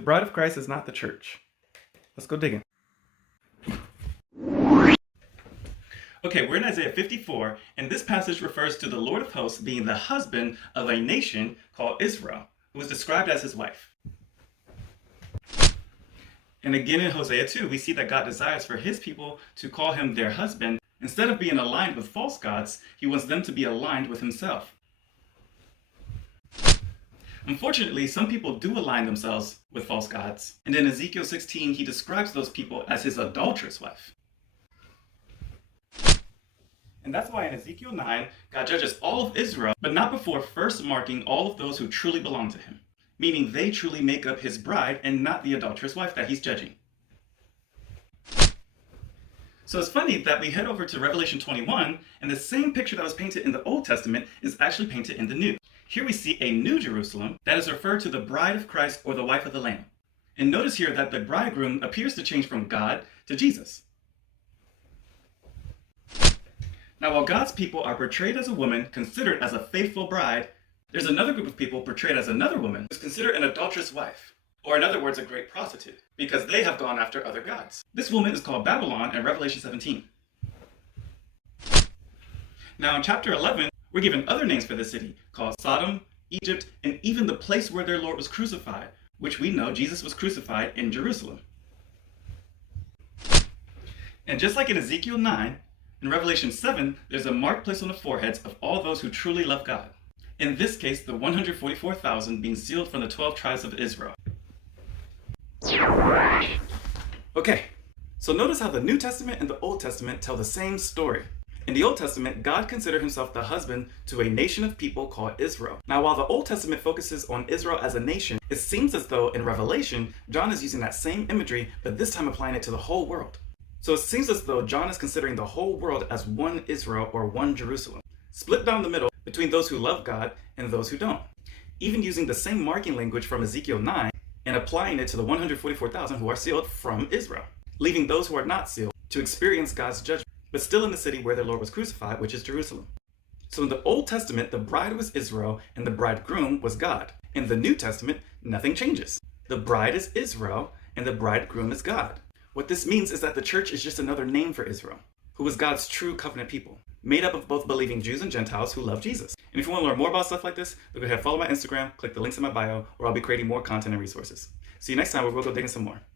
The bride of Christ is not the church. Let's go digging. Okay, we're in Isaiah 54, and this passage refers to the Lord of hosts being the husband of a nation called Israel, who is described as his wife. And again in Hosea 2, we see that God desires for his people to call him their husband. Instead of being aligned with false gods, he wants them to be aligned with himself. Unfortunately, some people do align themselves with false gods. And in Ezekiel 16, he describes those people as his adulterous wife. And that's why in Ezekiel 9, God judges all of Israel, but not before first marking all of those who truly belong to him, meaning they truly make up his bride and not the adulterous wife that he's judging. So it's funny that we head over to Revelation 21, and the same picture that was painted in the Old Testament is actually painted in the New. Here we see a new Jerusalem that is referred to the bride of Christ or the wife of the Lamb. And notice here that the bridegroom appears to change from God to Jesus. Now, while God's people are portrayed as a woman considered as a faithful bride, there's another group of people portrayed as another woman who's considered an adulterous wife, or in other words, a great prostitute, because they have gone after other gods. This woman is called Babylon in Revelation 17. Now, in chapter 11, we're given other names for the city, called Sodom, Egypt, and even the place where their Lord was crucified, which we know Jesus was crucified in Jerusalem. And just like in Ezekiel 9, in Revelation 7, there's a mark placed on the foreheads of all those who truly love God. In this case, the 144,000 being sealed from the 12 tribes of Israel. Okay, so notice how the New Testament and the Old Testament tell the same story. In the Old Testament, God considered himself the husband to a nation of people called Israel. Now, while the Old Testament focuses on Israel as a nation, it seems as though in Revelation, John is using that same imagery, but this time applying it to the whole world. So it seems as though John is considering the whole world as one Israel or one Jerusalem, split down the middle between those who love God and those who don't, even using the same marking language from Ezekiel 9 and applying it to the 144,000 who are sealed from Israel, leaving those who are not sealed to experience God's judgment, but still in the city where their Lord was crucified, which is Jerusalem. So in the Old Testament, the bride was Israel and the bridegroom was God. In the New Testament, nothing changes. The bride is Israel and the bridegroom is God. What this means is that the church is just another name for Israel, who is God's true covenant people, made up of both believing Jews and Gentiles who love Jesus. And if you want to learn more about stuff like this, go ahead and follow my Instagram, click the links in my bio, or I'll be creating more content and resources. See you next time where we'll go digging some more.